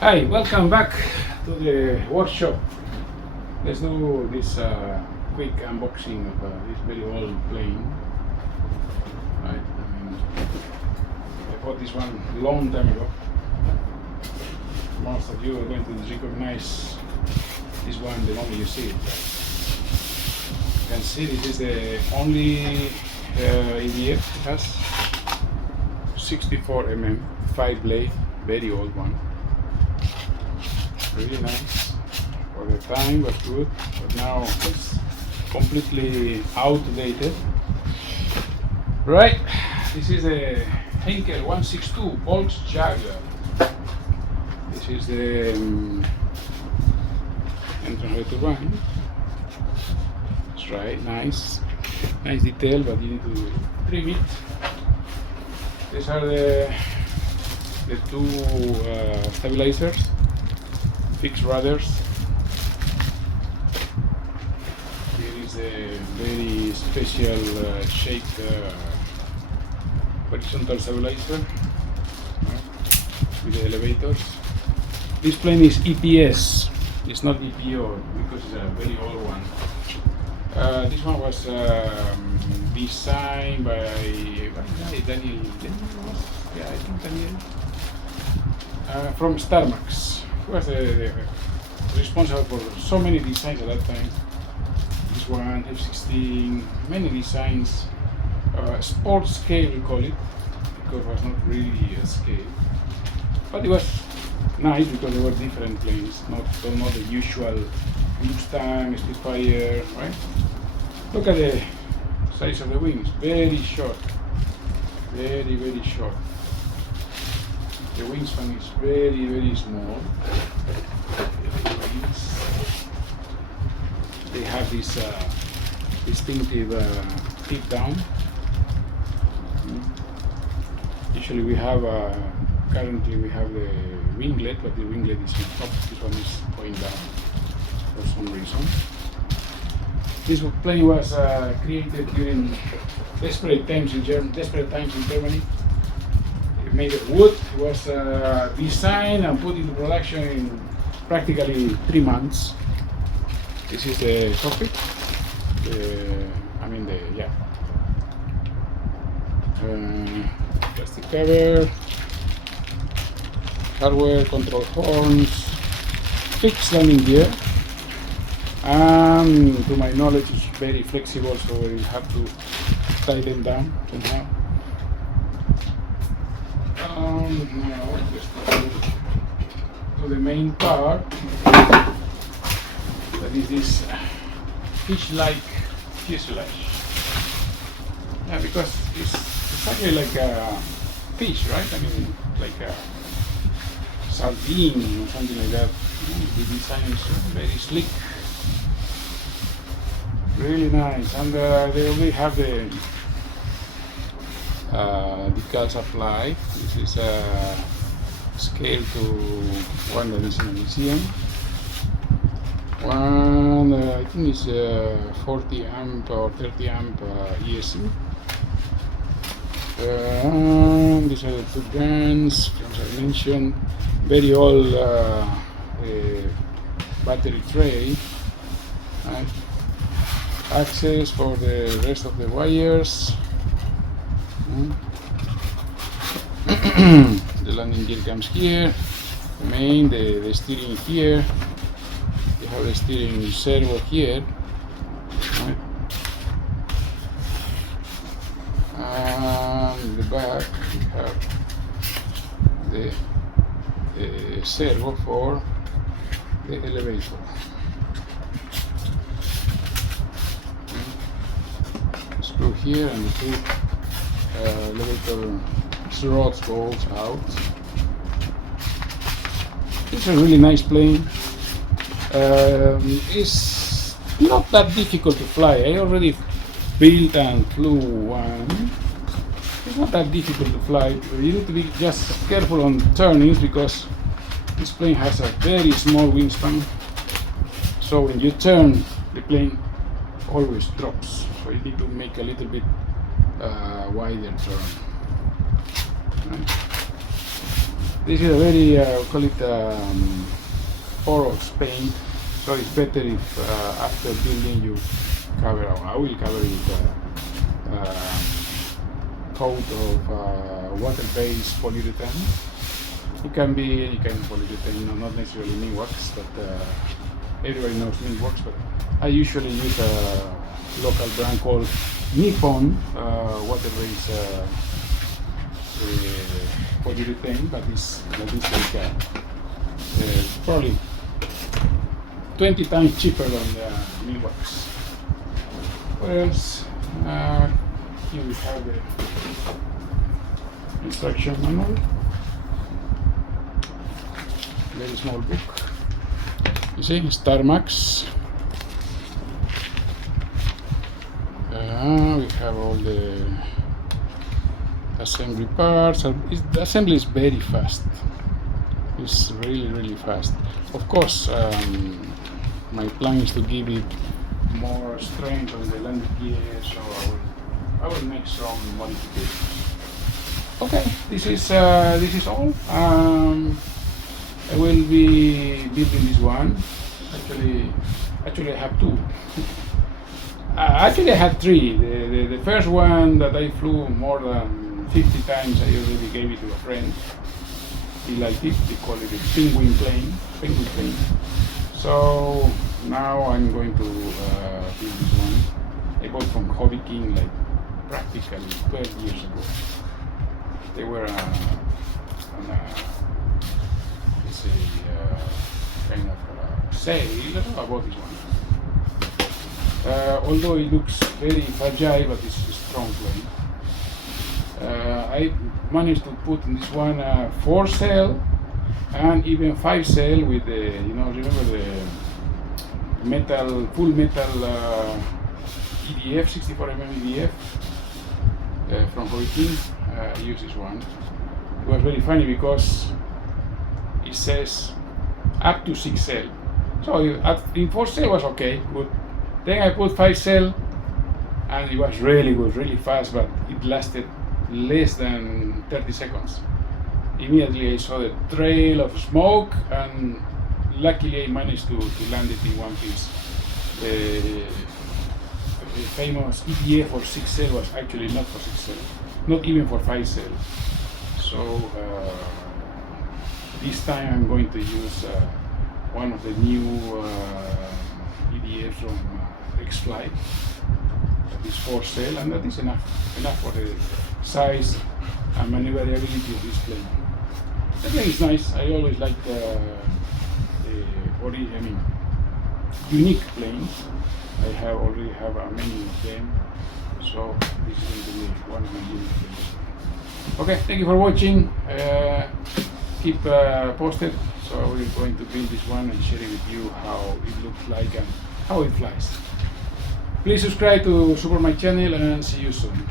Hi, welcome back to the workshop. Let's do this quick unboxing of this very old plane. Right, I bought this one a long time ago. Most of you are going to recognize this one the moment you see it. You can see this is the only EDF. It has 64 mm, 5 blade, very old one. Really nice. For the time was good, but now it's completely outdated. Right, this is a Henkel 162 Volksjäger. This is the entrance to run. That's right, nice detail, but you need to trim it. These are the two stabilizers. Fixed rudders. Here is a very special shaped horizontal stabilizer with the elevators. This plane is EPS, it's not EPO because it's a very old one. This one was designed by Daniel. Yeah, I think Daniel. From StarMax. Was responsible for so many designs at that time. This one, F-16, many designs. Sports scale we call it, because it was not really a scale. But it was nice because there were different planes, not the usual Mustang, Spitfire, right? Look at the size of the wings, very short, very short. The wingspan is very small. They have this distinctive tip down. Usually we have, currently we have the winglet, but the winglet is on top. This one is going down for some reason. This plane was created during desperate times in Germany. Made of wood. It was designed and put into production in practically 3 months. This is the cockpit. Plastic cover, hardware, control horns, fixed landing gear, and to my knowledge it's very flexible, so we have to tie them down somehow. Now just to the main part, that is this fish-like fuselage. Yeah, because it's actually like a fish, right? I mean, like a sardine or something like that. The design is very slick, really nice, and they already have the decals applied. This is a scale to one that is in a museum. One I think is 40 amp or 30 amp ESC. These are the two guns, as I mentioned. Very old battery tray. Right. Access for the rest of the wires. The landing gear comes here, the steering here. You have the steering servo here, right? And in the back we have the servo for the elevator. Screw here and the two elevator rods goes out. It's a really nice plane. It's not that difficult to fly. I already built and flew one. It's not that difficult to fly. You need to be just careful on turnings because this plane has a very small wingspan. So when you turn, the plane always drops. So you need to make a little bit wider turn. Right. This is a very, call it porous paint, so it's better if after building you cover, I will cover it coat of water-based polyurethane. It can be any kind of polyurethane, not necessarily Minwax, but everybody knows Minwax, but I usually use a local brand called Nippon water-based polyurethane, but it's like probably 20 times cheaper than the Minwax. What else? Here we have the instruction manual. Very small book. You see, StarMax. We have all the assembly parts. The assembly is very fast. It's really fast. Of course, my plan is to give it more strength on the landing gear, so I will make some modifications. Okay, this is all. I will be building this one. Actually, I have two. Actually, I had three. The first one that I flew more than 50 times, I already gave it to a friend. He liked it. They call it a penguin plane. So now I'm going to build this one. I bought from Hobby King like practically 12 years ago. They were on a let's say kind of sale about this one. Although it looks very fragile, but it's a strong plane. I managed to put in this one 4 sail and even 5 sail with the, remember the full metal EDF, 64mm EDF from Hobby King. I use this one. It was very funny because it says up to 6 sail. So in 4 sail was okay, good. Then I put 5 sail and it was really good, really fast, but it lasted less than 30 seconds. Immediately I saw the trail of smoke and luckily I managed to land it in one piece. The famous EDF for 6 sail was actually not for 6 sail, not even for 5 sail. So this time I'm going to use one of the new EDF from X-Flight. That is 4 sail, and that is enough for the size and maneuverability of this plane. The plane is nice. I always like the unique planes. I already have many of them, so this is going to be one of my unique planes. Okay, thank you for watching. Keep posted. So we're going to build this one and share it with you how it looks like and how it flies. Please subscribe to support my channel and see you soon.